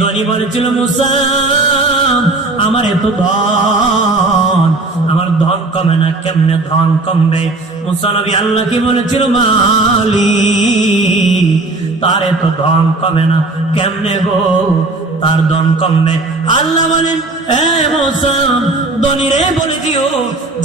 ধনী বলেছিল, মুসা আমার এত ধন, আমার ধন কমে না, কেমনে ধন কমবে? মুসা নবী আল্লাহ কি বলেছিল, মালিক তার এত ধন কমে না, কেমনে গো তার ধন কমবে? আল্লাহ বলেন, এ মুসা ধনীরে বলে দিও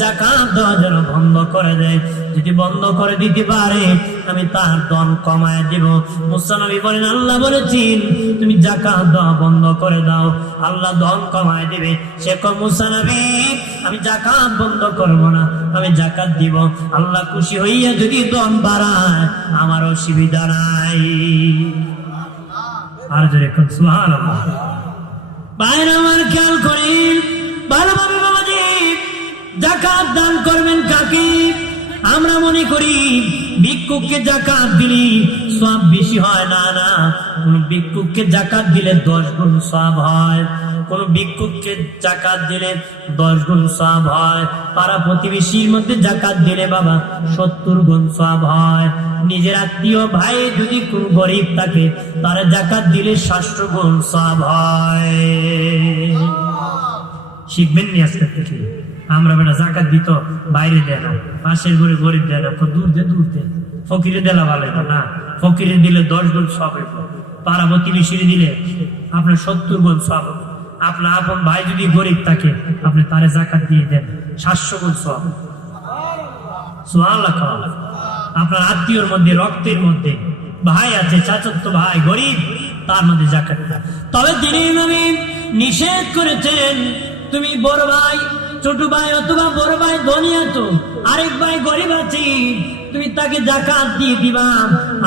যাকাত দেওয়া যেন বন্ধ করে দেয়, যদি বন্ধ করে দিতে পারে আমি তার ধন কমায় দিব। মুসা নবী বলেন, আল্লাহ বলেছেন তুমি যাকাত দেওয়া বন্ধ করে দাও, আল্লাহ ধন কমায় দিবে। সে কয়, মুসা নবী আমি যাকাত বন্ধ করব না, আমি যাকাত দিব, আল্লাহ খুশি হইয়া যদি ধন বাড়ায় আমার অসুবিধা নাই। আর যদি সুবহানাল্লাহ। বাইরে আমার খেয়াল করি ভালোভাবে, বাবাজি যাকাত দান করবেন কাকে? আমরা মনে করি ভিক্ষুককে যাকাত দিলি সওয়াব বেশি হয়, না না, কোন ভিক্ষুককে যাকাত দিলে 10 গুণ সওয়াব হয়, কোন ভিক্ষুককে যাকাত দিলে 10 গুণ সওয়াব হয়, পাড়া প্রতিবেশীর মধ্যে যাকাত দিলে বাবা 70 গুণ সওয়াব হয়, নিজের আত্মীয় ভাই যদি কোন গরিব থাকে তারা যাকাত দিলে 700 গুণ সওয়াব হয়। শিখবেন নি আজকে থেকে? আমরা বেটা যাকাত দিত বাইরে দেয় না, পাশের ঘরে গরিব দেয় না, দূর দে দূর দে, ফকিরে দিলা ভালো না, ফকিরে দিলে 10 গুণ সওয়াব, পাড়া প্রতিবেশীর দিলে আপনার 70 গুণ সওয়াব। আপনার আপন ভাই যদি গরিব থাকে আপনি তারে যাকাত দিয়ে দেন, 700 গুণ সওয়াব। সুবহানাল্লাহ। আপনার আত্মীয়র মধ্যে, রক্তের মধ্যে ভাই আছে, চাচাতো ভাই গরিব, তার মধ্যে যাকাত না। তবে তিনি নবী নিষেধ করেছেন, তুমি বড় ভাই, ছোট ভাই অথবা বড় ভাই ধনী আছো, আরেক ভাই গরিব আছে, তুমি তাকে যাকাত দিয়ে দিবা,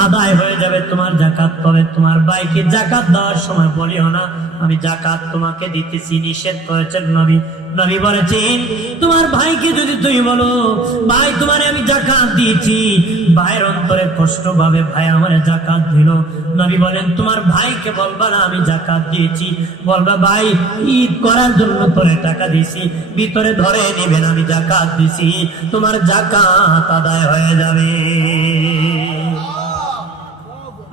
আদায় হয়ে যাবে তোমার যাকাত। তবে তোমার ভাইকে যাকাত দেওয়ার সময় বলিও না আমি যাকাত তোমাকে দিতেছি, নিষেধ করেছেন নবী। নবী বলেছেন, তোমার ভাইকে যদি তুমি বলো, ভাই তোমারে আমি যাকাত দিয়েছি, ভাইয়ের অন্তরে কষ্ট পাবে, ভাই আমারে যাকাত দিল। নবী বলেন, তোমার ভাইকে বলবা না আমি যাকাত দিয়েছি, বলবা ভাই ঈদ করার জন্য তোরে টাকা দিয়েছি, ভিতরে ধরে নেবেন আমি যাকাত দিছি, তোমার যাকাত আদায় হয়ে যাবে।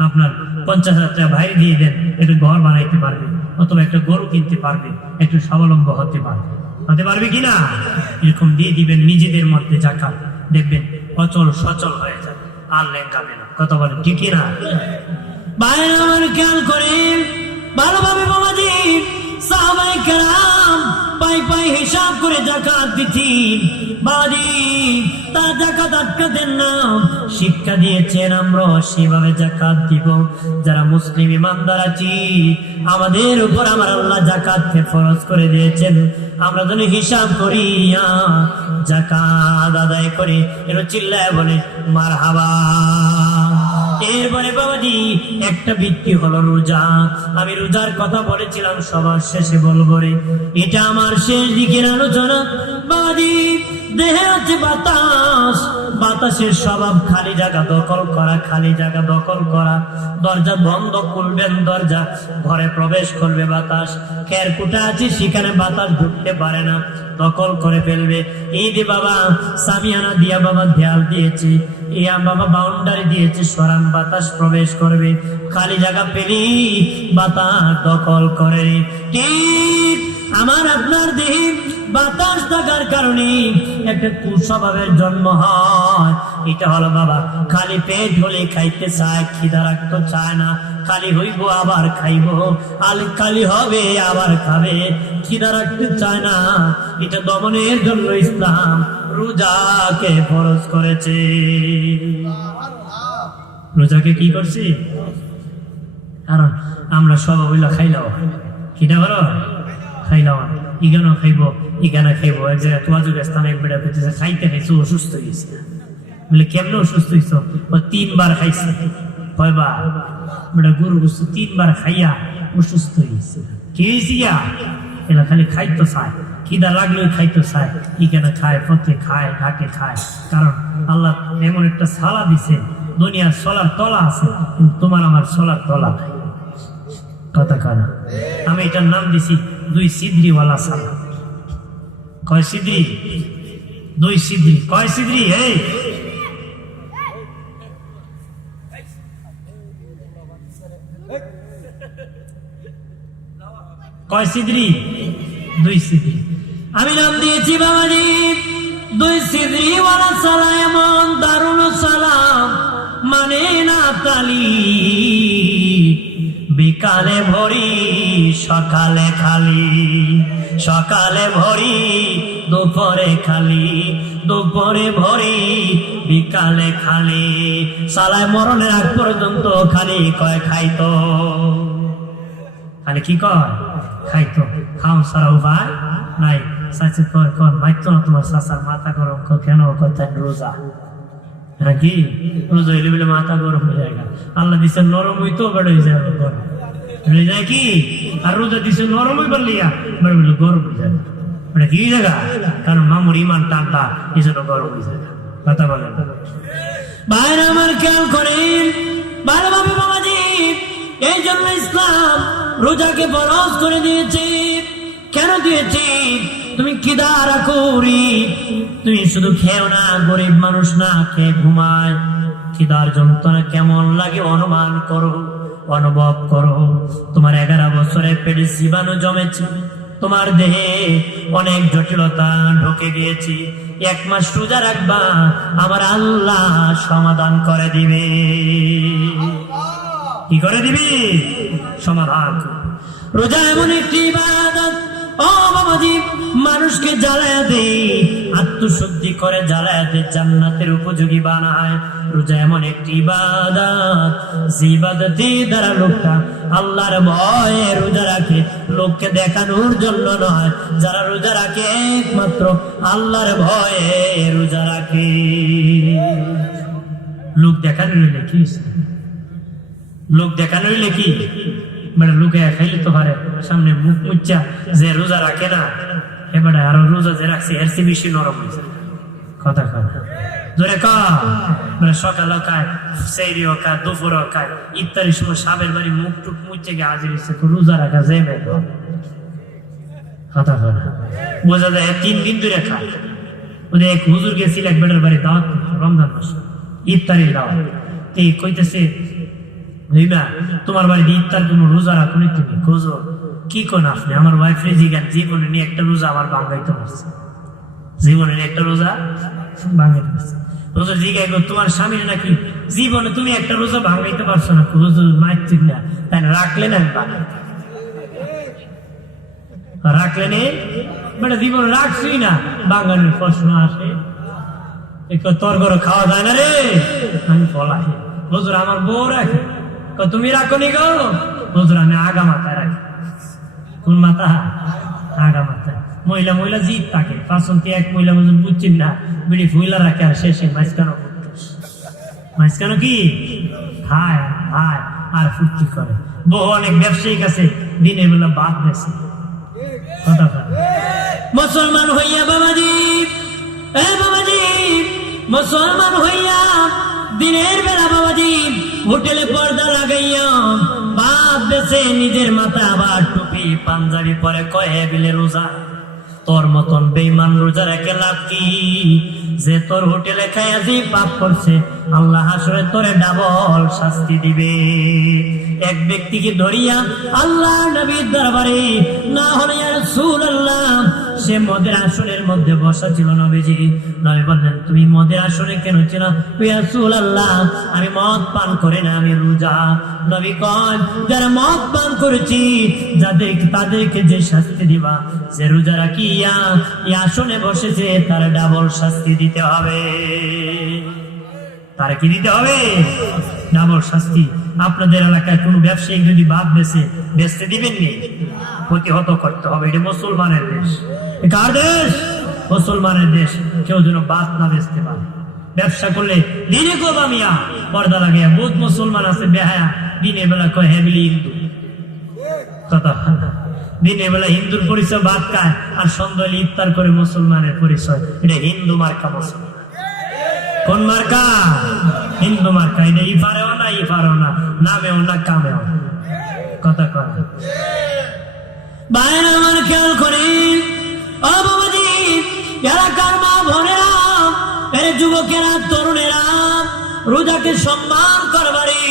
আপনার 50,000 টাকা ভাই দিয়ে দেন, একটু ঘর বানাইতে পারবে, অথবা একটা গরু কিনতে পারবে, একটু স্বাবলম্বী হতে পারবে কিনা, এরকম দিয়ে দিবেন নিজেদের মধ্যে যাকাত, দেখবেন অচল সচল হয়ে যাবে, আর লেঙ্গাবে না। কথা বলেন ঠিক কিনা? বাইরে আমার খেয়াল করে ভালোভাবে বাবাজি, সাহাবায়ে কেরাম পাই পাই হিসাব করে যাকাত দিতেন। বাবাজি তারা যাকাত আটকাতেন না, শিক্ষা দিয়েছেন আমরা সেভাবে যাকাত দিব। যারা মুসলিম ইমানদার আছি আমাদের উপর আমার আল্লাহ যাকাতকে ফরজ করে দিয়েছেন, আমরা যেন হিসাব করিয়া যাকাত আদায় করি। এর চিল্লায় বলে মারহাবা। এরপরে বাবাজি একটা ভিত্তি হলো রোজা। আমি রোজার কথা বলেছিলাম, সবার শেষে বলবো রে, এটা আমার শেষ দিকের আলোচনা। বাবাজি দেহে আছে বাতাস, বাতাসের স্বভাব খালি জায়গা দখল করা, খালি জায়গা দখল করা। দরজা বন্ধ করবেন, দরজা ঘরে প্রবেশ করবে বাতাস, খেরকুটা আছে সেখানে বাতাস ঢুকতে পারে না, দখল করে ফেলবে। এই যে বাবা সামিয়ানা দিয়া বাবা দেয়াল দিয়েছে, ইয়া বাবা বাউন্ডারি দিয়েছে, সরান বাতাস প্রবেশ করবে, খালি জায়গা পেলি বাতাস দখল করে। ঠিক আমার আপনার দেহে বাতাস থাকার কারণে একটা কুস্বভাবের জন্ম হয়। এটা হলো বাবা খালি পেট হলে খাইতে চায়, খিদা রাখতে চায় না, খালি হইব আবার খাইব, খালি হবে আবার খাবে, খিদা রাখতে চায় না। এটা দমনের জন্য ইসলাম রোজাকে ফরজ করেছে। রোজাকে কি করছি? কারণ আমরা সব ওইলা খাইলাম, খিদা করো খাইলাম, ইগানো খাইব, ইগানা খাইব। এক জায়গায় তোমার স্থানে এক বেড়া পেতেছে, খাইতে খাইছো অসুস্থ হয়েছে। বলে কেমন অসুস্থ হয়েছ? 3 বার খাইছে। কয়বার? বেটা গরু গোস্ত 3 বার খাইয়া অসুস্থ হয়েছে। কি হয়েছে গিয়া? এলা খালি খাইতো চায়, খিদা লাগলেও খাইতো চায়, ইগানা খায়, পথে খায়, ঘাটে খায়। কারণ আল্লাহ এমন একটা সালা দিছে, দুনিয়ার সলার তলা আছে, কিন্তু তোমার আমার সলার তলা নাই। কথা কানা আমি এটার নাম দিছি 2 সিদ্রিওয়ালা সালা। কয় সিদ্রি? 2 সিদ্রি। কয় সিদ্রি? এই কয় সিদ্রি? 2 সিদ্রি। আমি নাম দিয়েছি বাবাজি 2 সিদ্রিওয়ালা সালা, এমন দারুণ সালাম মানে না তালি, বিকালে ভরি সকালে খালি, সকালে ভরি দুপুরে খালি, দুপুরে ভরি বিকালে খালি। সালায় মরণের আগ পর্যন্ত খালি কয় খাইতো, খালি কি কয়? খাইতো। খাও সারা উপায় নাই। চাচি কয় কন মাইতো না তোমার চাচার মাথা গরম। কেন? কথা রোজা নাকি? রোজা হইলে বলে মাথা গরম হয়ে যায়। আল্লাহ দিচ্ছে নরম হইতো বেড়ে হয়ে যায় গরম হয়ে যায় কি? আর রোজা দিচ্ছে নরম হয়ে পারলিয়া বেড়ে বলে গরম হয়ে যায়। ওটা কি জায়গা? কারণ মামুর ইমান টানটা এই জন্য গরম হয়ে যায়। কথা বলেন বাইরে আমার খেয়াল করেন ভালোভাবে বাবাজি। এই জন্য ইসলাম রোজাকে ফরজ করে দিয়েছে। কেন দিয়েছে? তুমি কিদারা করি, তুমি শুধু খেও না, গরিব মানুষ না খেয়ে ঘুমায়, খিদার যন্ত্রণা কেমন লাগে অনুমান করো, অনুভব করো। তোমার 11 বছরে পেটে জীবাণু জমেছে, তোমার দেহে অনেক জটিলতা ঢুকে গিয়েছে। 1 মাস রোজা রাখবা, আমার আল্লাহ সমাধান করে দিবে। কি করে দিবি? সমাধান। রোজা এমন একটি ইবাদত ও বাবাজি, মানুষকে জ্বালায়া দেয়, আত্মশুদ্ধি করে জ্বালায়া দেয়, জান্নাতের উপযোগী বানায়। রোজা এমন একটি ইবাদত, যে ইবাদতের দ্বারা লোকটা আল্লাহর ভয়ে রোজা রাখে, লোককে দেখানোর জন্য নয়। যারা রোজা রাখে একমাত্র আল্লাহর ভয়ে রোজা রাখে। লোক দেখানো হইলে কি? লোক দেখানো হইলে কি? মানে লোকে খাইলে তো পারে সামনে মুখ মুচ্চা যে রোজা রাখে না, এবারে আরো রোজা যে রাখছে এর চেয়ে বেশি নরম হয়েছে। কথা কয় জোরে কয়। মানে সকালে খায়, সেইরিও খায়, দুপুরও খায়, ইত্যাদি সময় সাবের বাড়ি মুখ টুক মুচ্ছে গিয়ে হাজির হচ্ছে। রোজা রাখা যায় না। কথা কয় বোঝা যায় 3 দিন ধরে খায়। ওদের এক হুজুর গেছিল এক বেটার বাড়ি দাওয়াত, রমজান মাস ইফতারির দাওয়াত। কইতেছে তোমার বাড়িতে ইফতার কোন রোজা রাখুন তুমি? হুজুর কি কোন আপনি? আমার ওয়াইফ রে জিগান, জীবনে নিয়ে একটা রোজা আমার ভাঙাইতে পারছে, জীবনে নিয়ে একটা রোজা ভাঙাইতে পারছে। হুজুর জিগাই তোমার স্বামীর নাকি জীবনে তুমি একটা রোজা ভাঙাইতে পারছো না? হুজুর মাইক না, তাই রাখলে না রাখলে নে মানে জীবন রাখছি না, বাঙালির প্রশ্ন আসে তোর ঘরে খাওয়া যায় না রে। আমি বলাই হুজুর আমার বউ রাখে। তুমি রাখো নি গো? হুজুর আমি আগা মাথায় রাখি। কোন মাথা? আগা মাথায়। মহিলা মহিলা জিত থাকে পাঁচন্তি এক মহিলা হুজুর বুঝছেন না, বিড়ি ফুইলা রাখে আর শেষে মাঝখানো মাঝখানো কি হায় হায় আর ফুর্তি করে। বহু অনেক ব্যবসায়িক আছে দিনের বেলা বাদ বেছে। কথা মুসলমান হইয়া বাবাজি, বাবাজি মুসলমান হইয়া দিনের বেলা বাবাজি হোটেলে পর্দা লাগাইয়া বাদ বেছে নিজের মাথা আবার টুপি পাঞ্জাবি পরে কয় বিলে রোজা। তোর মতন বেঈমান রোজা রেখে লাভ কি? যে তোর হোটেলে খাইয়া যে পাপ করছে আল্লাহ হাসরে তোরে ডাবল শাস্তি দিবে। এক ব্যক্তিকে ধরিয়া আল্লাহ নবীর দরবারে না হলে ইয়া রাসূলুল্লাহ, সে মদের আসনের মধ্যে বসা ছিল। নবীজি নবী বললেন তুমি মদের আসনে কেন ছিল? ইয়া রাসূলুল্লাহ আমি মদ পান করে না, আমি রোজা। নবী কয় যারা মদ পান করেছি তাদেরকে যে শাস্তি দিবা, যে রোজা রাখিয়া এই আসনে বসেছে তার ডাবল শাস্তি দিতে হবে। তারা কি দিতে হবে? ডাবল শাস্তি। আপনাদের এলাকায় কোন ব্যবসায়ী যদি বাদ বেচতে দিবেন নি? প্রতিহত করতে হবে। এটা মুসলমানের দেশ। কার দেশ? মুসলমানের দেশ। কেউ যেন বাদ না বেচতে পারে। ব্যবসা করলে দিনে গোদামিয়া পর্দা লাগাইয়া বহুত মুসলমান আছে বেহায়া, দিনের বেলা কয় হেবিলি হিন্দু। কথা দিনের বেলা হিন্দুর পরিচয় ভাত খায় আর সন্ধ্যায় ইফতার করে মুসলমানের পরিচয়। এটা হিন্দু মার্কা মুসলমান। কোন মার্কা? হিন্দু মার্কা। এটা ইফারেও না ইফারেও না, নামেও না কামেও। কথা কয় বাইরে আমার খেয়াল করে ও বাবাজি, এলাকার মা বোনেরা, যুবকেরা, তরুণেরা, রোজাকে সম্মান করবারে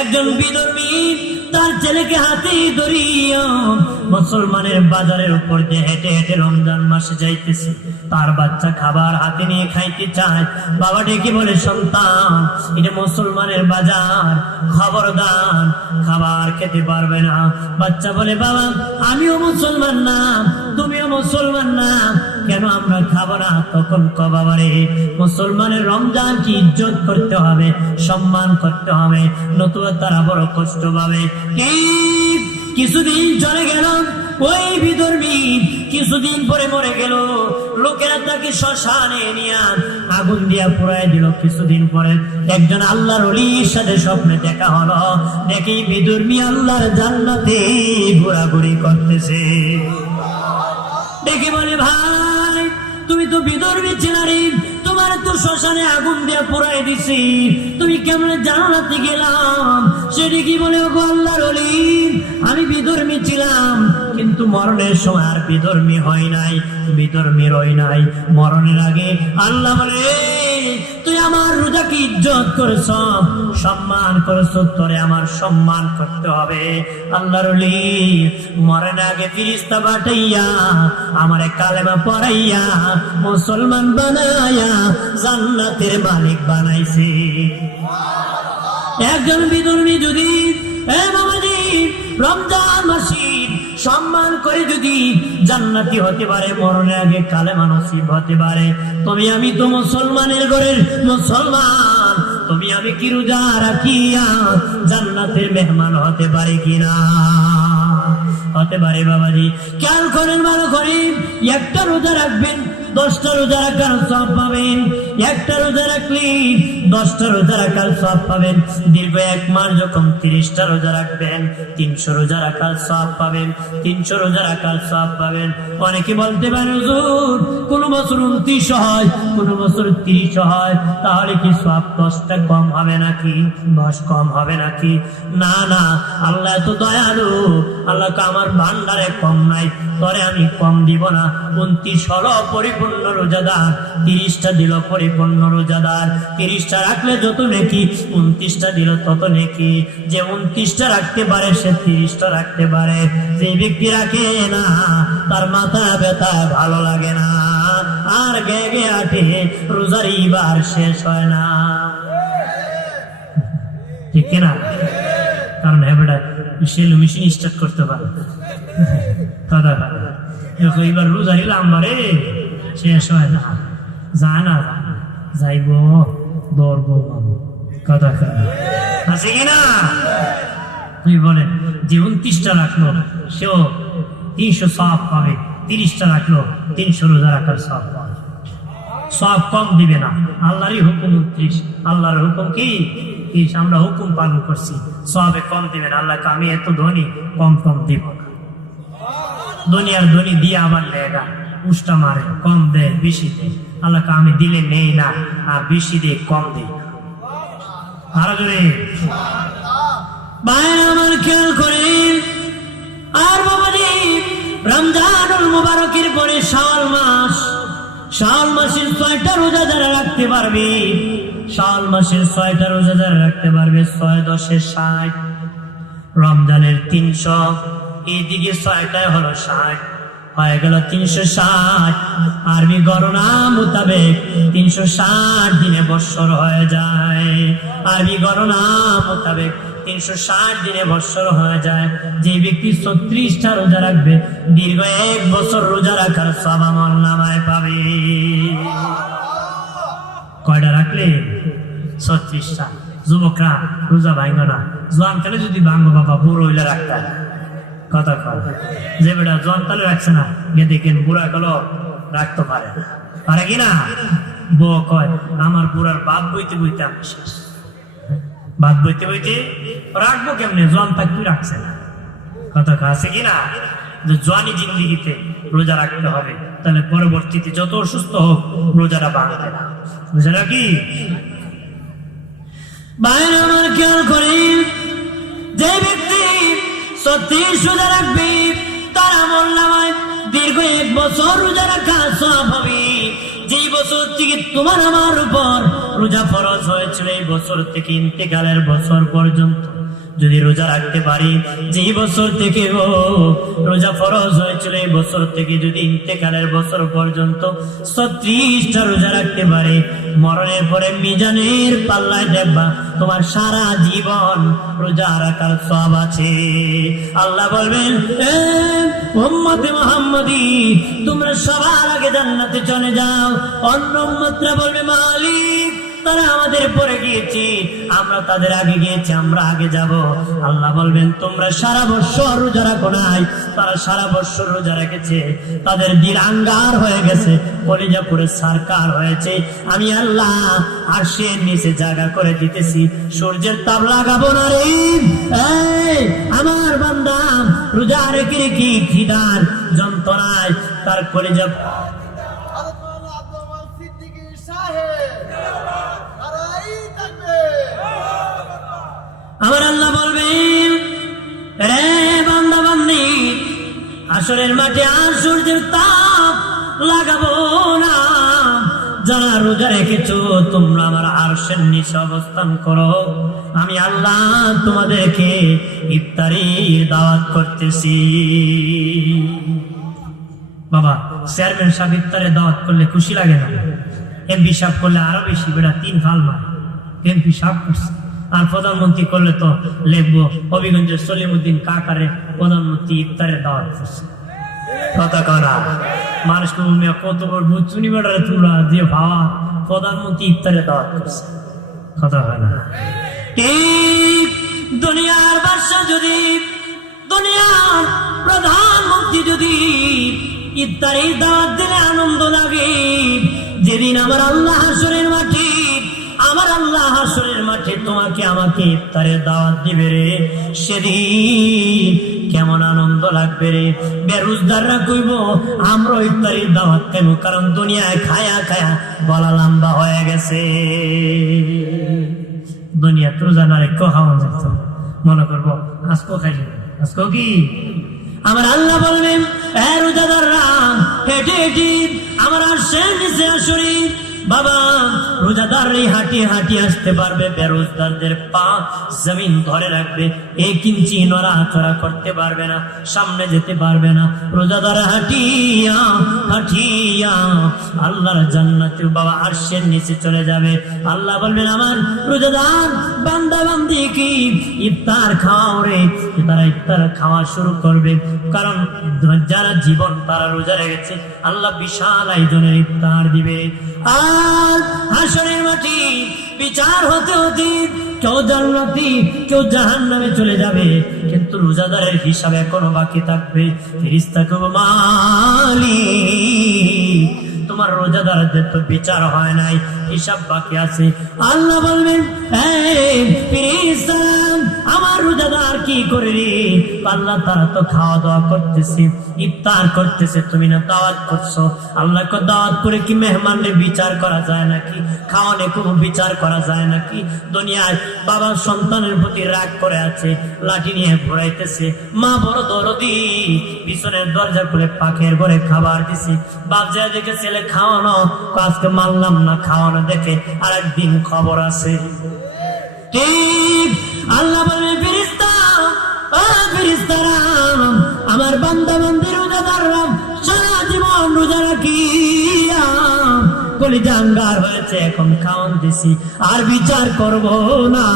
একজন বিধর্মী তার ছেলেকে হাতে ধরিয়া মুসলমানের বাজারের উপর দিয়ে হেঁটে হেঁটে রমজান মাসে যাইতেছে, তার বাচ্চা খাবার হাতে নিয়ে খাইতে চায়, বাবা ডেকে বলে সন্তান এটা মুসলমানের বাজার, খবরদার খাবার খেতে পারবে না। বাচ্চা বলে বাবা আমিও মুসলমান না, তুমিও মুসলমান না, কেন আমরা খাবো না? তখন বাবারে মুসলমানের রমজান কি ইজ্জত করতে হবে, সম্মান করতে হবে, নতুবা তারা বড় কষ্ট পাবে। কিছুদিন চলে গেল, ওই বিধর্মী কিছুদিন পরে মরে গেল, লোকেরা তাকে শ্মশানে নিয়ে আগুন দিয়া পুড়াই দিল। কিছুদিন পরে একজন আল্লাহর ওলির সাথে স্বপ্নে দেখা হলো, দেখি বিধর্মী আল্লাহর জান্নাতে ঘোরাঘুরি করতেছে। দেখে বলে ভাই তুমি তো বিধর্মী ছিলারি, তোমার তো শ্মশানে আগুন দিয়ে পোড়াই দিছি, তুমি কেমন জান্নাতে গেলাম? সেটি কি বলে ওগো আল্লাহর ওলি আমি বিধর্মী ছিলাম, কিন্তু মরণের সময় আর বিধর্মী হয় নাই, বিধর্মী রই নাই। মরণের আগে আল্লাহ বলে তুই আমার রোজাকে ইজ্জত করেছ, সম্মান করেছ, তোরে আমার সম্মান করতে হবে। আল্লাহর ওলি মরণের আগে ফেরেশতা পাঠাইয়া আমারে কালেমা পড়াইয়া মুসলমান বানাইয়া জান্নাতের মালিক বানাইছে। একজন বিধর্মী যদি রমজান মাসে সম্মান করে যদি জান্নাতি হতে পারে, মরণের আগে কালেমা নসিব হতে পারে, তুমি আমি তো মুসলমানের ঘরের মুসলমান, তুমি আমি কি রোজা রাখিয়া জান্নাতের মেহমান হতে পারে কিনা? হতে পারে বাবাজি। খেয়াল করেন ভালো করে, একটা রোজা রাখবেন 10টা রোজা রাখার সওয়াব পাবেন, একটা রোজা রাখলে 10টা রোজা রাখার সওয়াব পাবেন। দীর্ঘ 1 মাস যখন 30টা রোজা রাখবেন 300 রোজা রাখার সওয়াব পাবেন, 300 রোজা রাখার সওয়াব পাবেন। অনেকে বলতে পারে হুজুর কোন বছর 29 হয়, কোন বছর 30 হয়, তাহলে কি সওয়াব 10টা কম হবে নাকি, 10 কম হবে নাকি? না না, আল্লাহ তো দয়ালু, আল্লাহ আমার ভান্ডারে কম নাই, তরে আমি কম দিব না। 29 হলো পরিপূর্ণ রোজাদার, 30টা দিল পরিপূর্ণ রোজাদার। 30টা রাখলে যত নেকি, 29টা দিল তত নেকি। যে 29টা রাখতে পারে সে 30টা রাখতে পারে, যে ব্যক্তি রাখে না তার মাথা ব্যথা ভালো লাগে না, আর গে গে আটে রোজার ইবার শেষ হয় না, ঠিক না? কারণ হেবেটা সেল মেশিন স্টার্ট করতে পারে, এবার রোজা নিলাম বারে শেষ হয় না, যায় না, যাইব দৌড়বো কথা আছে কিনা? তুই বলেন যে 29টা রাখলো সেও 300 সওয়াব পাবে, 30টা রাখলো 300 রোজা রাখার সওয়াব পাবে, সওয়াব কম দিবে না। আল্লাহরই হুকুম 29, আল্লাহর হুকুম কি? আমরা হুকুম পালন করছি, সওয়াবে কম দিবেন। আল্লাহকে আমি এত ধনী, কম কম দিব না। দুনিয়ার ধনী দিয়ে আবার লেগা উষ্টা মারে, কম দেয় বেশি দেয়। আল্লাহকে আমি দিলে নেই না, আর বেশি দিয়ে কম দেই না। আরো জোরে বাইরে আমার খেয়াল করে। আর বাবাজি রমজানুল মুবারকের পরে শাওয়াল মাস, শাওয়াল মাসের 6টা রোজা যারা রাখতে পারবে, শাওয়াল মাসের 6টা রোজা যারা রাখতে পারবে, 6 10 60, রমজানের 300, এইদিকে 6টায় হলো 60, হয়ে গেল 360। আরবি গণনা মোতাবেক 360 দিনে বৎসর হয়ে যায়, আরবি গণনা মোতাবেক 360 দিনে বৎসর হয়ে যায়। যে ব্যক্তি 36টা রোজা রাখবে দীর্ঘ 1 বছর রোজা রাখার সওয়াব আমলনামায় পাবে। কয়টা রাখলে? 36টা। যুবকরা রোজা ভাঙো না, জোয়ান কালে যদি ভাঙো বাবা বুড়ো হইলে রাখতে কথা কথা, যে বেটা জোয়ান কালে রাখছে না গিয়ে দেখেন বুড়া কালো রাখতে পারে না, পারে কিনা? বউ কয় আমার বুড়ার বাদ বইতে বইতে আমি শেষ, বাদ বইতে বইতে রাখবো কেমনে, জোয়ান থাকতে রাখছে না, কথা আছে কিনা? যে জোয়ানি জিন্দিগিতে রোজা রাখতে হবে, তাহলে পরবর্তীতে যত অসুস্থ হোক রোজাটা ভাঙবে না, বুঝলা কি? বাইরে আমার খেয়াল করি, যে ব্যক্তি 36 রোজা রাখবে তার আমলনামায় দীর্ঘ 1 বছর রোজা রাখা সওয়াব হবে। যেই বছর থেকে তোমার আমার উপর রোজা ফরজ হয়েছিল, এই বছর থেকে ইন্তেকালের বছর পর্যন্ত যদি রোজা রাখতে পারি, যে বছর থেকে রোজা ফরজ হয়েছিল এই বছর থেকে যদি ইন্তেকালের বছর পর্যন্ত 36টা রোজা রাখতে পারে, মরণের পরে মিজানের পাল্লায় দেখবা তোমার সারা জীবন রোজা রাখার সওয়াব আছে। আল্লাহ বলবেন, এ উম্মতে মুহাম্মাদি, তোমরা সবার আগে জান্নাতে চলে যাও। অন্য উম্মতরা বলবে, মালিক তারা আমাদের পরে গিয়েছে, আমরা তাদের আগে গিয়েছি, আমরা আগে যাব। আল্লাহ বলবেন, তোমরা সারা বছর রোজা রাখো নাই, তারা সারা বছর রোজা রেখেছে, তাদের দিল আঙ্গার হয়ে গেছে, কলিজা পুরে সারকার হয়েছে। আমি আল্লাহ আরশের নিচে জায়গা করে দিতেছি, সূর্যের তাপ লাগাবো না রে। এই আমার বান্দা রোজা রেখে রেখে খিদার যন্ত্রণায় তার কলিজা আমার আল্লাহ বলবেন, রে বান্দা বান্দি, হাসরের মাঠে আর সূর্যের তাপ লাগাবো না। যারা রোজা রেখেছো তোমরা আমার আরশের নিচে অবস্থান করো, আমি আল্লাহ তোমাদেরকে ইফতারির দাওয়াত করতেছি। বাবা চেয়ারম্যান সাহেব ইফতারের দাওয়াত করলে খুশি লাগে না? এমপি সাহেব করলে আরো বেশি, বেড়া 3 ফাল মারে। এমপি সাহেব করছে, আর প্রধানমন্ত্রী করলে তো লিখবো হবিগঞ্জের সলিমুদ্দিন কাকারে প্রধানমন্ত্রী ইফতারের দাওয়াত করছে। কথা করা মানুষকে কত বড় বুঝুনি বেড়ারে তোমরা দিয়ে ভাবা প্রধানমন্ত্রী ইফতারের দাওয়াত করছে। কথা হয় না? ঠিক দুনিয়ার বাদশা যদি, দুনিয়ার প্রধানমন্ত্রী যদি ইফতারের দাওয়াত দিলে আনন্দ লাগে, যেদিন আমার আল্লাহ হাসরের মাঠে, আমার আল্লাহ হাসরের মাঠে তোমাকে আমাকে ইফতারের দাওয়াত দিবে রে, সেদিন কেমন আনন্দ লাগবে রে। বেরোজগাররা কইব আমরা ইফতারের দাওয়াত খাইব, কারণ দুনিয়ায় খায়া খায়া গলা লম্বা হয়ে গেছে। দুনিয়া তো জানার একটু খাওয়া যেত, মনে করবো আজকেও খাই, আজকেও কি। আমার আল্লাহ বলবেন, রোজাদাররা হেঁটে হেঁটে আমার আরশের নিচে আসরি। বাবা রোজাদার হাঁটিয়ে হাঁটিয়ে আসতে পারবে, বেরোজগারদের পা জমিন ধরে রাখবে, 1 ইঞ্চি নড়াচড়া করতে পারবে না, সামনে যেতে পারবে না। রোজাদার হাঁটিয়া হাঁটিয়া আল্লাহর জান্নাতে বাবা আরশের নিচে চলে যাবে। আল্লাহ বলবেন, আমার রোজাদার বান্দা বান্দি কি ইফতার খাওয়াও রে। তারা ইফতার খাওয়া শুরু করবে, কারণ যারা জীবন তারা রোজা রেখেছে, আল্লাহ বিশাল আয়োজনের ইফতার দিবে। আর হাসরের মাটি বিচার হতে হতে কেউ জান্নাতি কেউ জাহান্নামে চলে যাবে, কিন্তু রোজাদারের হিসাব এখনো বাকি থাকবে। ফেরেশতা কইবে, মালিক তোমার রোজাদারদের তো বিচার হয় নাই, হিসাব বাকি আছে। আল্লাহ বলবেন, আমার রোজাদার কি করে রে? আল্লাহ তারা তো খাওয়া দাওয়া করতেছে, ইফতার করতেছে, তুমি না দাওয়াত করছো। আল্লাহকে দাওয়াত করে কি মেহমানদের বিচার করা যায় নাকি? খাওয়ানে কোনো বিচার করা যায় নাকি? দুনিয়ায় বাবা সন্তানের প্রতি রাগ করে আছে, লাঠি নিয়ে ঘোরাইতেছে, মা বড় দরদি পিছনের দরজা খুলে পাখের ঘরে খাবার দিছে, বাপ যায় দেখে ছেলে খাওয়ানো, আজকে মানলাম না খাওয়ানো দেখে আরেকদিন খবর আছে। ঠিক আল্লাহ বলবে, ফেরেশতা ও ফেরেশতারা, আমার বান্দা বান্দি রোজাদাররা সারা জীবন রোজা রাখিয়া কলিজা আঙ্গার হয়েছে, এখন খাওয়ান দিছি, আর বিচার করব না।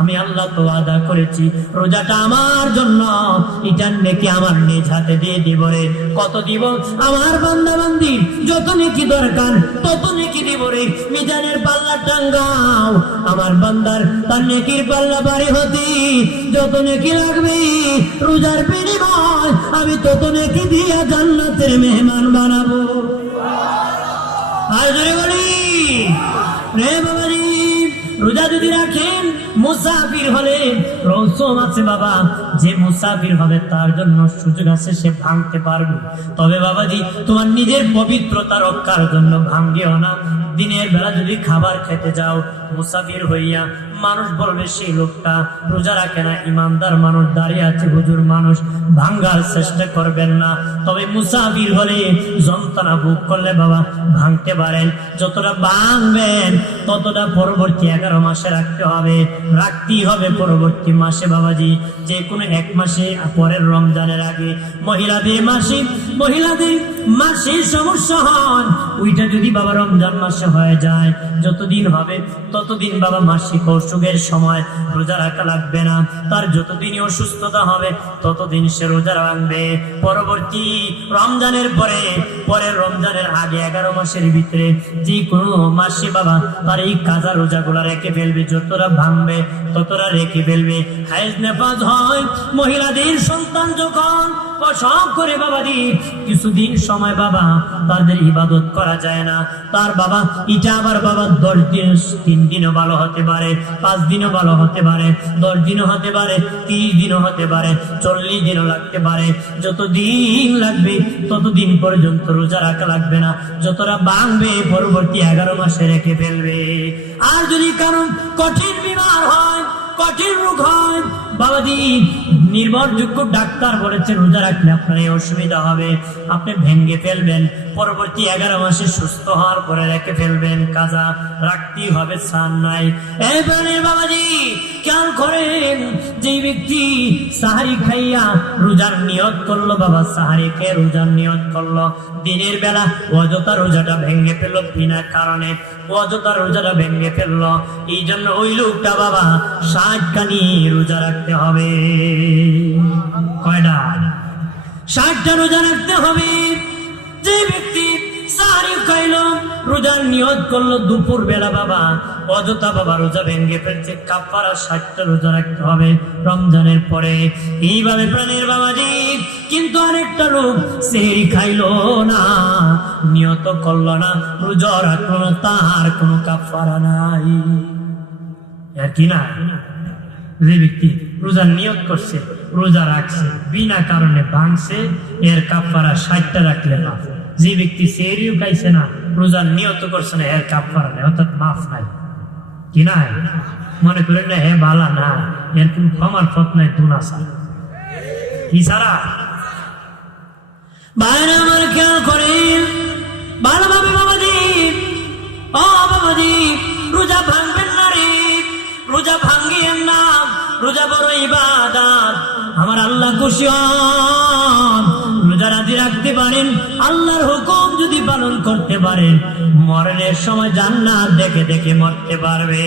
আমি আল্লাহ তো আদা করেছি, রোজাটা আমার জন্য, এটার নেকি আমার নিজ হাতে দিয়ে দিব রে। কত দিব? আমার বান্দা বান্দি যত নেকি দরকার তত নেকি দিব রে। মিজানের পাল্লা টাঙ্গাও, আমার বান্দার তার নেকির পাল্লা বাড়ি হতে যত নেকি লাগবে, রোজার বিনিময় আমি তত নেকি দিয়া জান্নাতের মেহমান বানাবো। আর ধরে বলি রে বাবাজি, রোজা যদি রাখেন, মুসাফির হলে রসম আছে বাবা, যে মুসাফির হবে তার জন্য সুযোগ আছে, সে ভাঙতে পারবে। তবে বাবাজি তোমার নিজের পবিত্রতা রক্ষার জন্য ভাঙ্গিও না। দিনের বেলা যদি খাবার খেতে যাও মুসাফির হইয়া, মানুষ বলবে সেই লোকটা রোজা রাখে না, ইমানদার মানুষ দাঁড়িয়ে আছে, হুজুর মানুষ, ভাঙ্গার চেষ্টা করবেন না। তবে মুসাফির হলে যন্ত্রণা ভোগ করলে বাবা ভাঙতে পারেন, যতটা ভাঙবেন ততটা পরবর্তী 11 মাসে রাখতে হবে। রাখতেই হবে পরবর্তী মাসে বাবাজি, যে কোনো এক মাসে পরের রমজানের আগে। মহিলাদের মাসে সমস্যা হয়, ওইটা যদি বাবা রমজান মাসে হয়ে যায়, যতদিন হবে ততদিন বাবা মাসিক অসুখের সময় রোজা রাখা লাগবে না। তার যতদিনই অসুস্থতা হবে ততদিন সে রোজা রাখবে। পরবর্তী রমজানের পরের রমজানের আগে 11 মাসের ভিতরে যে কোনো মাসে বাবা তার এই কাজা রোজাগুলা রেখে ফেলবে, যতটা ভাঙবে ততটা রেখে ফেলবে। হায়েজ নেফাজ হয় মহিলাদের সন্তান যখন প্রসব করে বাবাজি, কিছুদিন সময় বাবা তাদের ইবাদত করা যায় না। তার বাবা এটা আবার বাবা 10 দিন 3 দিনও ভালো হতে পারে, 5 দিনও ভালো হতে পারে, 10 দিনও হতে পারে, 30 দিনও হতে পারে, 40 দিনও লাগতে পারে। যতদিন লাগবে ততদিন পর্যন্ত রোজা রাখা লাগবে না, যতটা ভাঙবে পরবর্তী 11 মাসে রেখে ফেলবে। আর যদি কারণ কঠিন বিমার হয়, কঠিন রোগ হয় বাবাজি, নির্ভরযোগ্য ডাক্তার বলেছে রোজা রাখলে আপনার এই অসুবিধা হবে, আপনি ভেঙে ফেলবেন, পরবর্তী 11 মাসে সুস্থ হওয়ার পরে রেখে ফেলবেন। কাজা রাখতেই হবে, সান নাই। এই প্রাণের বাবাজি খেয়াল করেন, যে ব্যক্তি সাহারি খাইয়া রোজার নিয়ত করলো, বাবা সাহারি খেয়ে রোজার নিয়ত করলো, দিনের বেলা অযথা রোজাটা ভেঙে ফেললো, বিনা কারণে অযথা রোজাটা ভেঙে ফেললো, এই জন্য ওই লোকটা বাবা 60 খানি রোজা রাখতে হবে। কয়টা? 60টা রোজা রাখতে হবে। যে ব্যক্তি সাহারি খাইলো, রোজার নিয়ত করলো, দুপুর বেলা বাবা অযথা বাবা রোজা ভেঙে ফেলছে, কাফারা 60টা রোজা রাখতে হবে রমজানের পরে। এইভাবে প্রাণের বাবাজি, কিন্তু আরেকটা লোক সেহরি খাইলো না, নিয়ত করলো না, রোজা রাখলো না, তার কোনো কাফারা নাই। আর কি না, যে ব্যক্তি রোজার নিয়ত করছে, রোজা রাখছে, বিনা কারণে ভাঙছে, এর কাফারা 60টা রাখলে মাফ। যে ব্যক্তি সেহরিও খাইছে না, রোজার নিয়ত করছে না, এর কাফারা নেই, অর্থাৎ মাফ নাই। কি নাই? মনে করেন না হে বালা না, এর কোন ক্ষমার পথ নাই, দুনা ছাড়া। কি ছাড়া? বাইরে আমার খেয়াল করেন ভালোভাবে বাবাজি, ও বাবাজি, রোজা ভাঙবেন না রে, রোজা ভাঙ্গিয়েন না, রোজা বড় ইবাদত, আমার আল্লাহ খুশি হন। রোজা রাজি রাখতে পারেন, আল্লাহর হুকুম যদি পালন করতে পারেন, মরণের সময় জান্নাত দেখে দেখে মরতে পারবে।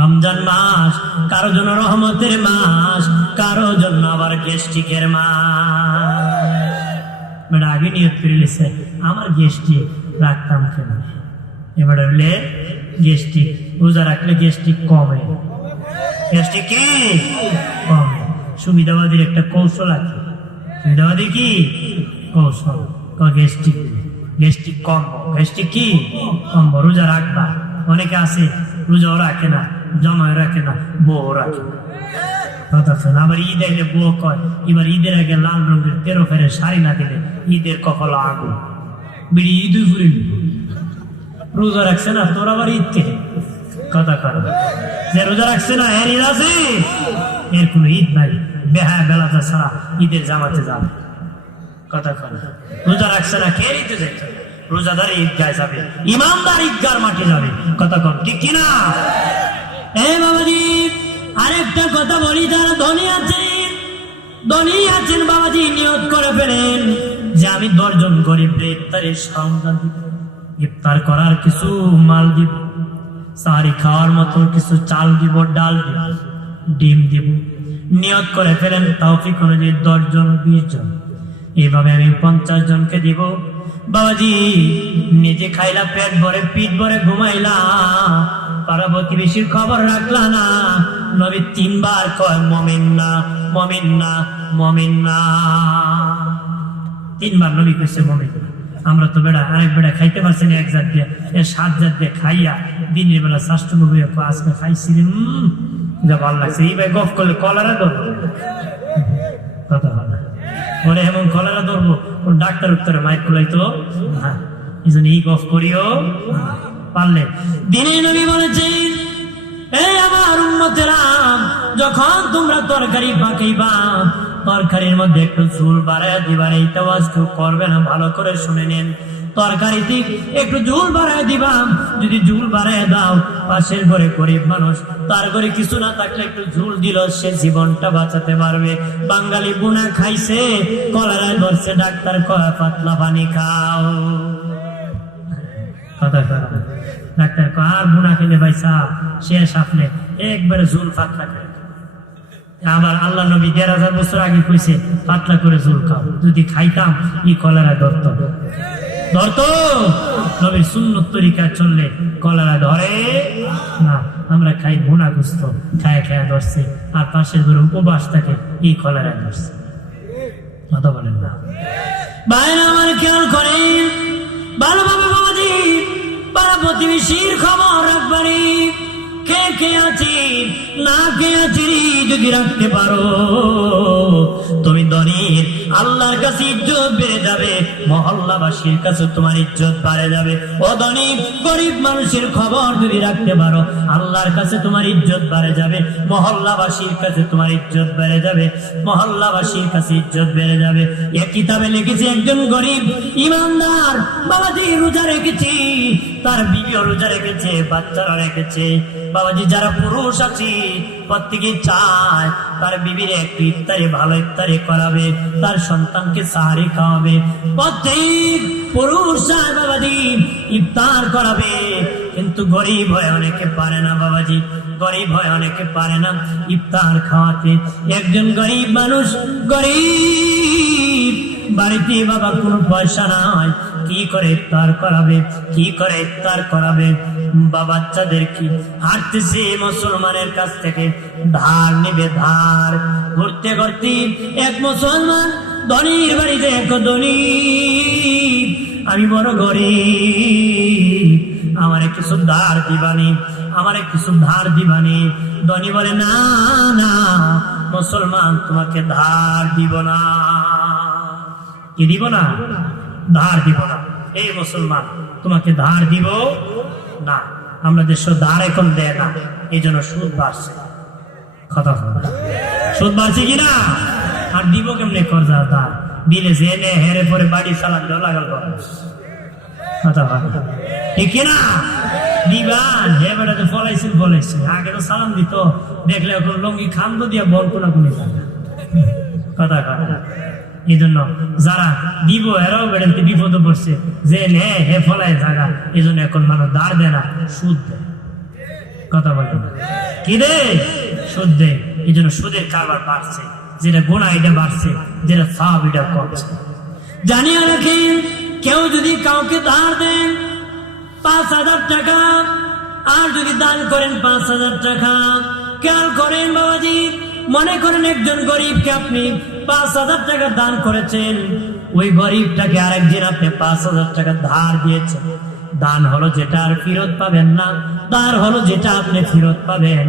রমজান মাস কারো জন্য রহমতের মাস, কারো জন্য আবার গ্যাস্ট্রিকের মাস। মানে আগে নিয়ত করে লিখছে আমার গ্যাস্ট্রিক, রাখতাম কেন, এবারে বলে গ্যাস্ট্রিক, রোজা রাখলে গ্যাস্ট্রিক কমে। গ্যাস্ট্রিক কি কমে? সুবিধাবাদীর একটা কৌশল আছে। সুবিধাবাদী কি কৌশল? গ্যাস্ট্রিক কম, গ্যাস্ট্রিক কি কম, রোজা রাখবা। অনেকে আছে রোজাও রাখে না, জমাও রাখে না, বউ রাখে না। আবার ঈদ আইলে বউ কয় এবার ঈদের আগে লাল রঙের 13 ফেরের শাড়ি না দিলে ঈদের কপাল আগুন, বিড়ি ঈদই ঘুরে রোজা রাখছে না, তোর আবার ঈদ থেকে কথা করো। যে রোজা রাখছে না এর ঈদ আছে, এর কোন ঈদ নাই, বেহায়া বেলাটা ছাড়া ঈদের জামাতে যাবে। কথা করো। রোজা রাখছে না কে ঈদে যাইতে, রোজাদার ঈদগায় যাবে, ইমানদার ঈদগার মাঠে যাবে। কথা কর ঠিক কিনা? এই বাবাজি আরেকটা কথা বলি, যারা ধনী আছেন বাবাজি, নিয়ত করে ফেলেন যে আমি 10 জন গরিব ইফতারের সন্ধান দিব, ইফতার করার কিছু মাল দিব, সাহারি খাওয়ার মতো কিছু চাল দিব, ডাল দিব, ডিম দিব। নিয়ত করে ফেলেন তৌফিক অনুযায়ী 10 জন 20 জন, এইভাবে আমি 50 জনকে দিব। বাবাজি নিজে খাইলা, পেট ভরে পিঠ ভরে ঘুমাইলা, পাড়া প্রতিবেশীর খবর রাখলা না। নবী 3 বার কয় মমিন না, মমিন না, মমিন না। 3 বার নবী কইছে মমিন না। আমরা তো বেড়া আরেক বেড়া খাইতে পারছি না, 1 জাত দিয়ে 7 জাত দিয়ে খাইয়া দিনের বেলা শাস্ত্র নবী আজকে খাইছি, যা ভালো লাগছে। এই ভাই গফ করলে কলারা ধরবো, কথা হয় না বলে এমন কলারা ধরবো, কোন ডাক্তার উত্তরে মাইক খুলাইতো না, এই জন্য এই গফ করিও পারলে। দিনে নবী বলেছেন এই আমার উম্মতেরা যখন তোমরা তরকারি পাকাইবা তরকারির মধ্যে একটু ঝোল বাড়ায় দিবার, এই তাওয়াজ কেউ করবে না, ভালো করে শুনে নেন। তরকারিতে একটু ঝোল বাড়ায় দিবা, যদি ঝোল বাড়ায় দাও পাশের ঘরে গরিব মানুষ, তার ঘরে কিছু না থাকলে একটু ঝোল দিল, সে জীবনটা বাঁচাতে পারবে। বাঙালি বুনা খাইছে, কলেরায় ধরছে, ডাক্তার কয় পাতলা পানি খাও। কথা কয় ডাক্তার কয় আর বুনা খেলে ভাই সাহ শেষ, আপনি একবারে ঝোল পাতলা করে। আবার আল্লাহ নবী ১,৫০০ বছর আগে কইছে পাতলা করে ঝোল খাও, যদি খাইতাম ই কলেরা ধরতো। নবীর সুন্নত তরিকায় চললে কলেরা ধরে না। আমরা খাই ভুনা গুস্ত, খায়া খায়া ধরছে, আর পাশের ঘরে উপবাস থাকে, এই কলেরা ধরছে। কথা বলেন না বাইরে, আমার খেয়াল করেন ভালোভাবে বাবাজি, পাড়া প্রতিবেশীর খবর রাখবারি, কে কে আছি না কে আছি যদি রাখতে পারো, তুমি ধনীর আল্লাহর কাছে ইজ্জত বেড়ে যাবে, মহল্লাবাসীর কাছে তোমার ইজ্জত বাড়ে যাবে। ও ধনী গরিব মানুষের খবর যদি রাখতে পারো, আল্লাহর কাছে তোমার ইজ্জত বাড়ে যাবে, মহল্লাবাসীর কাছে তোমার ইজ্জত বেড়ে যাবে, মহল্লাবাসীর কাছে ইজ্জত বেড়ে যাবে। এ কিতাবে লিখেছে একজন গরিব ইমানদার বাবাজি রোজা রেখেছি, তার বিবিও রোজা রেখেছে, বাচ্চারা রেখেছে। বাবাজি যারা পুরুষ আছে প্রত্যেকে চায় তার বিবির একটু ইফতারি, ভালো ইফতারি করাবে, তার সন্তানকে সাহারি খাওয়াবে। প্রত্যেক পুরুষ চায় বাবাজি ইফতার করাবে, কিন্তু গরিব হয় অনেকে পারে না বাবাজি, গরিব হয় অনেকে পারে না ইফতার খাওয়াতে। একজন গরিব মানুষ, গরিব বাড়িতে বাবা কোনো পয়সা নাই, কি করে ইফতার করাবে, কি করে ইফতার করাবে? বাচ্চাদের কি হাঁটতেছে মুসলমানের কাছ থেকে ধার নেবে, ধার ঘুরতে ঘুরতে এক মুসলমান ধনীর বাড়িতে, এক ধনী, আমি বড় গরিব, আমার কিছু ধার দিবানি, আমার কিছু ধার দিবানি। ধনী বলে না না মুসলমান তোমাকে ধার দিব না। কি দিব না? ধার দিব না। এই মুসলমান তোমাকে ধার দিব না। আমরা দেশ ধার এখন দেয় না, এই জন্য সুদ বাড়ছে। কথা সুদ বাড়ছে কিনা? আর দিব কেমনে কর্জা? ধার দিলে যে নে হেরে পরে বাড়ি চালান দেওয়া লাগাল। কথা ঠিক কিনা? দিবান হে বেড়াতে ফলাইছিল ফলাইছে, আগে তো সালাম দিত, দেখলে এখন লঙ্গি খান্দ দিয়া বল কোনা কোনি জায়গা। কথা কথা এই জন্য যারা দিব এরাও বেড়াতে বিপদে পড়ছে, যে নে হে ফলাই জায়গা, এই জন্য এখন মানুষ ধার দেয় না, সুদ দেয়। কথা বলে কি রে? সুদ দেয়। এই জন্য সুদের কারবার বাড়ছে, যেটা গোনা এটা বাড়ছে, যেটা সওয়াব এটা কমছে। জানিয়ে রাখেন, কেউ যদি কাউকে ধার দেন ৫,০০০ টাকা, আর যদি দান করেন ৫,০০০ টাকা, খেয়াল করেন বাবাজি, মনে করেন একজন গরিবকে আপনি ৫,০০০ টাকা দান করেছেন, ওই গরিবটাকে আরেকদিন আপনি ৫,০০০ টাকা ধার দিয়েছেন। দান হলো যেটা আর ফেরত পাবেন না, ধার হলো যেটা আপনি ফেরত পাবেন।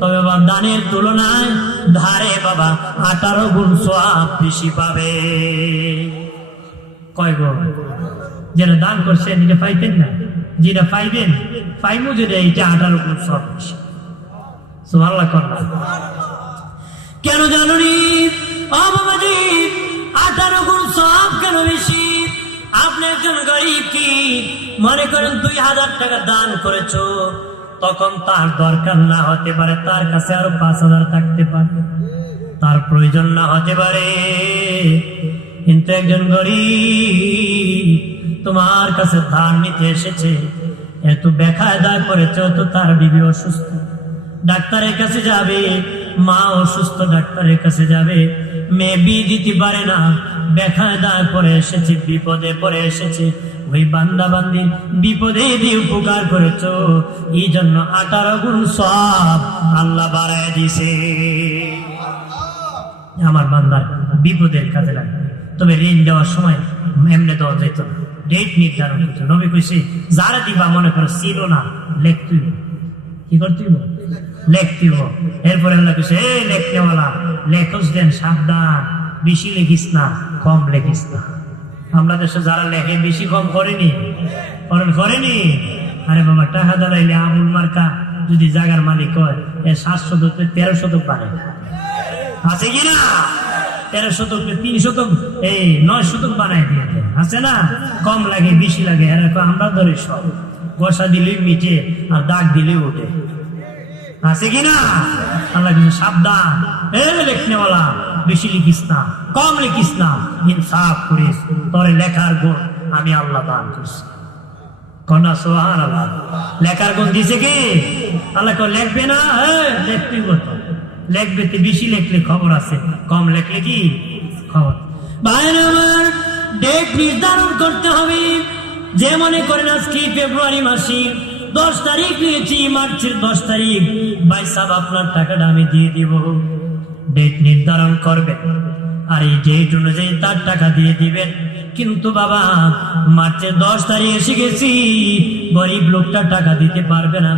তবে বাবা দানের তুলনায় ধারে বাবা ১৮ গুণ সওয়াব বেশি পাবে। কয় গুণ? যেটা দান করছেন এটা পাইতেন না, যেটা পাইবেন পাইমু যেটা, এটা ১৮ গুণ সওয়াব বেশি। সুবহানাল্লাহ করলাম। কেন জানুনি ও বাবাজি ১৮ গুণ সওয়াব কেন বেশি? আপনি একজন গরিব কি মনে করেন ২,০০০ টাকা দান করেছো, তখন তার দরকার না হতে পারে, তার কাছে আরো ৫,০০০ থাকতে পারে, তার প্রয়োজন না হতে পারে। কিন্তু একজন গরিব তোমার কাছে ধার নিতে এসেছে, এত বেকায়দায় পড়েছে, তো তার বিবি অসুস্থ, ডাক্তারের কাছে যাবে, মা অসুস্থ, ডাক্তারের কাছে যাবে, মেয়ে বিয়ে দিতে পারে না, বেকায়দায় পড়ে এসেছে, বিপদে পড়ে এসেছে। ওই বান্দা বান্দির বিপদে দিয়ে উপকার করেছ, এই জন্য ১৮ গুণ সওয়াব আল্লাহ বাড়ায় দিছে। আমার বান্দার বিপদের কাজে লাগবে। তবে ঋণ দেওয়ার সময় এমনি দেওয়া যেত না, ডেট নির্ধারণ করতো। নবী কইছে যারা দিবা মনে করো ছিল না, লেখতে কি করতে লেখতে। এরপরে আল্লাহ কইছে এই লেখতেওয়ালা লেখস দেন সাবধান, বেশি লেখিস না, কম লেখিস না। আমরা দেশে যারা লেখে বেশি কম করেনি, করেনি। আরে বাবা টাকা দাঁড়াইলে আবুল মার্কা যদি জাগার মালিক হয় এ 7 শতকে 13 শতক বানায়, আছে কিনা? 13 শতকে 3 শতক, এই 9 শতক বানায় দিয়ে দেয়, আছে না? কম লাগে বেশি লাগে এরকম আমরা ধরে সব, বসা দিলেই মিটে আর দাগ দিলেই ওঠে, আছে কিনা? আল্লাহ কিছু সাবধান, লেখনেওয়ালা বেশি লিখিস না, কম লিখিস না, ইনসাফ করিস, তোরে লেখার গুণ আমি আল্লাহ দান করছি। কন্যা সুবহানাল্লাহ, লেখার গুণ দিছে কি? আল্লাহ কেউ লেখবে না, লেখতে করতো, লেখবে, বেশি লেখলে খবর আছে, কম লেখলে কি খবর? ভাইরা আমার, ডেট নির্ধারণ করতে হবে। যে মনে করেন আজকে ফেব্রুয়ারি মাসে 10 তারিখ নিয়েছি, মার্চের 10 তারিখ, ভাই সাহেব আপনার টাকাটা আমি দিয়ে দিব, ডেট নির্ধারণ করবেন আর এই ডেট অনুযায়ী তার টাকা দিয়ে দিবেন। কিন্তু বাবা মার্চের 10 তারিখ এসে গেছি, গরিব লোকটা টাকা দিতে পারবে না,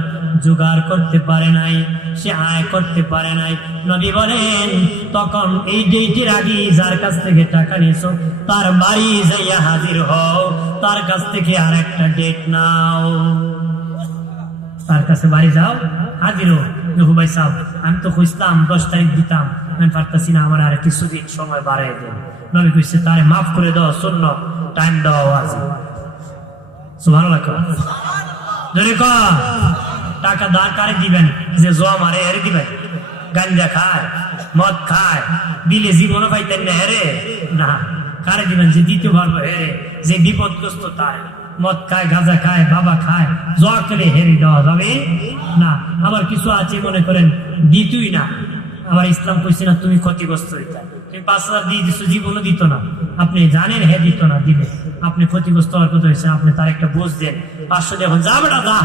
জোগাড় করতে পারে নাই, সে আয় করতে পারে নাই। নবী বলেন তখন এই ডেটের আগে যার কাছ থেকে টাকা নিয়েছো তার বাড়ি যাইয়া হাজির হও, তার কাছ থেকে আর একটা ডেট নাও, তার কাছে বাড়ি যাও, হাজির হো। দেখো ভাই সাহেব, আমি তো খুঁজতাম 10 তারিখ দিতাম, আমি পারতাছি না, আমার আর কিছুদিন সময় বাড়াই দেন। নবী কইছে তারে মাফ করে দাও, শূন্য টাইম দেওয়া আছে। সুবহানাল্লাহ, ধরে ক টাকা দাঁড় কারে দিবেন? যে জোয়া মারে হেরে দিবেন, গাঞ্জা খায়, মদ খায়, দিলে জীবনও পাইতেন না হেরে, না কারে দিবেন? যে দিতে পারবো হেরে, যে বিপদগ্রস্ত তাই, মদ খায়, গাঁজা খায়, বাবা খায়, জোয়া করে হেরে দেওয়া যাবে না। আবার কিছু আছে মনে করেন দিতই না, আবার ইসলাম কইছে না তুমি ক্ষতিগ্রস্ত হইতা, তুমি 5,000 দিয়ে দিচ্ছ, জীবনও দিত না, আপনি জানেন হে দিত না, দিলে আপনি ক্ষতিগ্রস্ত হওয়ার কথা হয়েছে, আপনি তার একটা বোঝ দেন, 500 দিয়ে এখন যাবে না, দা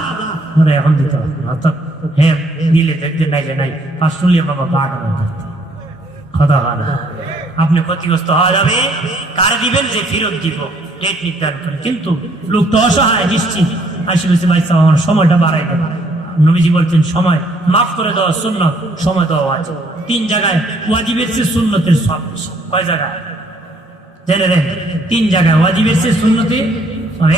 ধরে এখন দিতে হবে, অর্থাৎ হ্যাঁ দিলে দেখতে নাইলে নাই, 500 নিয়ে বাবা বাঘ কথা হয় না, আপনি ক্ষতিগ্রস্ত হওয়া যাবে। কার দিবেন? যে ফেরত দিব, ডেট নির্ধারণ করে। কিন্তু লোক তো অসহায়, নিশ্চিত আসি বলছে ভাই সাহেব আমার সময়টা বাড়াই দেন। নবীজি বলছেন সময় মাফ করে দেওয়া সুন্নত, সময় দেওয়া আছে। 3 জায়গায় ওয়াজিবের চেয়ে সুন্নতের সব বেশি। কয় জায়গায় জেনে নেন? 3 জায়গায় ওয়াজিবের চেয়ে সুন্নতে।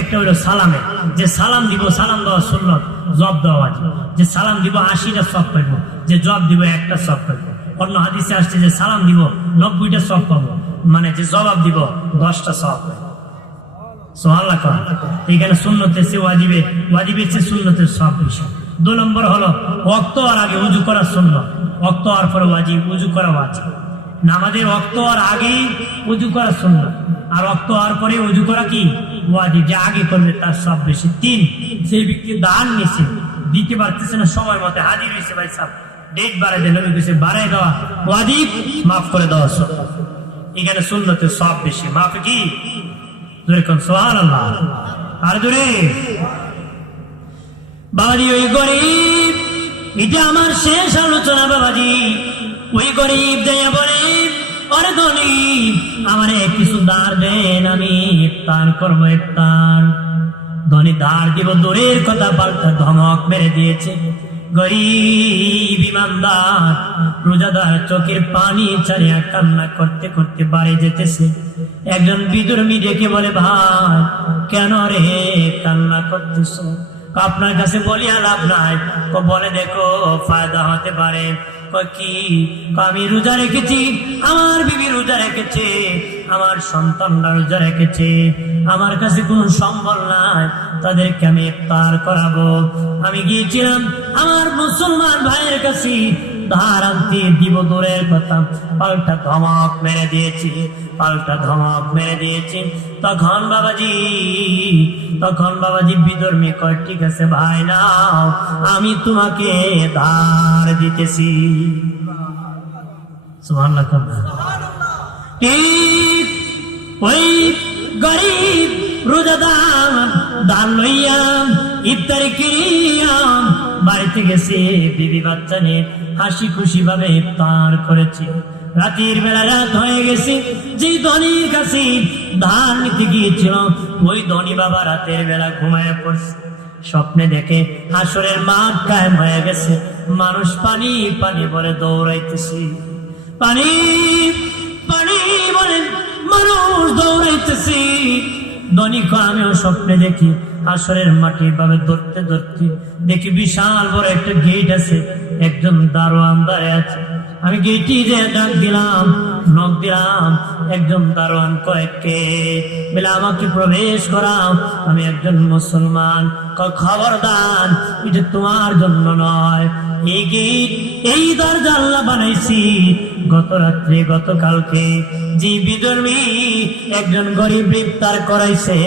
একটা হলো সালামে, যে সালাম দিব, সালাম দেওয়া সুন্নত, জবাব দেওয়া ওয়াজিব। যে সালাম দিব 80টা সব পাইব, যে জবাব দিব 1টা সব পাইব। অন্য হাদিসে আসছে যে সালাম দিব 90টা সব পাবো, মানে যে জবাব দিব 10টা সব পাইব। সুবহানাল্লাহ। এখানে সুন্নতের চেয়ে ওয়াজিবের চেয়ে সুন্নতের সব বেশি। 2 নম্বর হলো ওয়াক্ত আর আগে উজু করা সুন্নত, ওয়াক্ত আর পরে ওয়াজিব, উজু করা ওয়াজিব। নামাজের ওয়াক্ত আর আগেই উজু করা সুন্নত, আর ওয়াক্ত আর পরে উজু করা কি ওয়াজিব, যে আগে করলে তার সব বেশি। 3, সেই ব্যক্তি দান নিছে, দিতে পারতেছে না, সময় মতে হাজির হয়েছে, ভাই সাহেব ডেট বাড়াই দেন, নবী কইছে বাড়াই দেওয়া ওয়াজিব, মাফ করে দেওয়া সুন্নত। এখানে সুন্নতের সব বেশি, মাফ কি যেরকম। সুবহানাল্লাহ। আর জোরে বাবাজি, ওই গরিব, এটা আমার শেষ আলোচনা বাবাজি। ওই গরিব যাইয়া বলে আরে ধনী আমারে কিছু ধার দেন, আমি ইফতার করবো, ইফতার। ধনী ধার দিব দূরের কথা, পাল্টা ধমক মেরে দিয়েছে। গরিব ইমানদার রোজাদার চোখের পানি ছাড়িয়া কান্না করতে করতে বাড়ি যেতেছে। একজন বিধর্মী ডেকে বলে ভাই কেন রে কান্না করতেছ? আপনার কাছে বলিয়া লাভ নাই, বলে দেখো ফায়দা হতে পারে। কি? আমি রোজা রেখেছি, আমার বিবি রোজা রেখেছে, আমার সন্তানরা রোজা রেখেছে, আমার কাছে কোনো সম্বল নাই, তাদেরকে আমি ইফতার করাবো। আমি গিয়েছিলাম আমার মুসলমান ভাইয়ের কাছে ধার আনতে দিব দূরের কথা, পাল্টা ধমক মেরে দিয়েছি, পাল্টা ধমক মেরে দিয়েছি। তখন বাবাজি বিধর্মী কয় ঠিক আছে ভাই নাও, আমি তোমাকে ধার দিতেছি। সুবহানাল্লাহ। ঠিক ওই গরিব রোজাদার ধার লইয়া ইফতারি করিয়া বাড়িতে গেছে, বিবি বাচ্চা নিয়ে হাসি খুশি ভাবে ইফতার করেছে। রাতের বেলা রাত হয়ে গেছে, যে ধনীর কাছে ধার নিতে গিয়েছিল ওই ধনী বাবা রাতের বেলা ঘুমায় পড়ছে। স্বপ্নে দেখে হাসরের মাঠ কায়েম হয়ে গেছে, মানুষ পানি পানি বলে দৌড়াইতেছে, পানি পানি বলে মানুষ দৌড়াইতেছে। ধনী আমিও স্বপ্নে দেখি হাসরের মাটি ভাবে ধরতে ধরতে দেখি বিশাল বড় একটা গেট আছে, একজন দারোয়ান দাঁড়ায় আছে। আমি গেটে যে ডাক দিলাম, নক দিলাম, একজন দারোয়ান কয়েককে বলে আমাকে প্রবেশ করাও, আমি একজন মুসলমান। খবরদার, এটা তোমার জন্য নয়। এই গেট, এই দরজা আল্লাহ বানাইছি গত রাত্রে, গতকালকে যে বিধর্মী একজন গরিব ইফতার করাইছে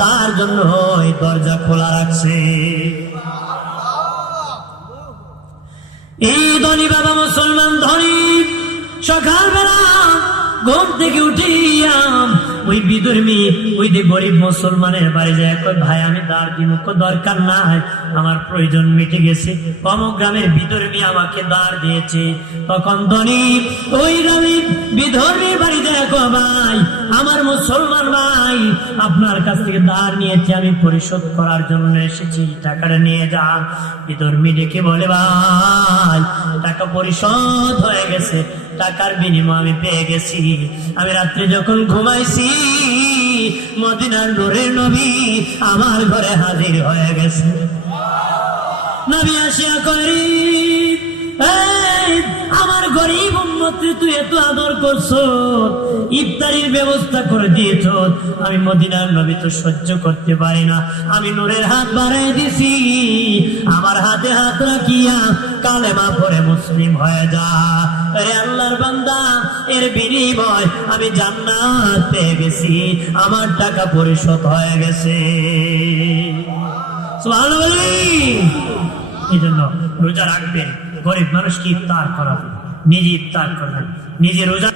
তার জন্য এই দরজা খোলা রাখছে। এই ধনী বাবা মুসলমান ধনী, সকালবেলা ঘুম থেকে উঠিয়াম ওই বিধর্মী ওই যে গরিব মুসলমানের বাড়ি যায়, কই ভাই আমি দাঁড় দিব, দরকার নাই, আমার প্রয়োজন মিটে গেছে, অমুক গ্রামের বিধর্মী আমাকে দাঁড় দিয়েছে। তখন ধনী ওই গ্রামের বিধর্মীর বাড়ি যায়, কো ভাই আমার মুসলমান ভাই আপনার কাছ থেকে দাঁড় নিয়েছে, আমি পরিশোধ করার জন্য এসেছি, টাকাটা নিয়ে যান। বিধর্মী ডেকে বলে ভাই টাকা পরিশোধ হয়ে গেছে, টাকার বিনিময় আমি পেয়ে গেছি। আমি রাত্রে যখন ঘুমাইছি মদিনার নূরের নবী আমার ঘরে হাজির হয়ে গেছে। নবী আসিয়া করি, আমার গরিব উম্মতকে তুই এত আদর করছো, ইফতারির ব্যবস্থা করে দিয়েছ, আমি মদিনার নবী তো সহ্য করতে পারি না, আমি নূরের হাত বাড়াই দিছি, আমার হাতে হাত রাখিয়া কালেমা পড়ে মুসলিম হয়ে যা। আরে আল্লাহর বান্দা, এর বিনিময় আমি জান্নাত পেয়ে গেছি, আমার টাকা পরিশোধ হয়ে গেছে। সুবহানাল্লাহ। এই জন্য রোজা রাখবেন, গরিব মানুষকে ইফতার করাবেন, নিজে ইফতার করবেন, নিজে রোজা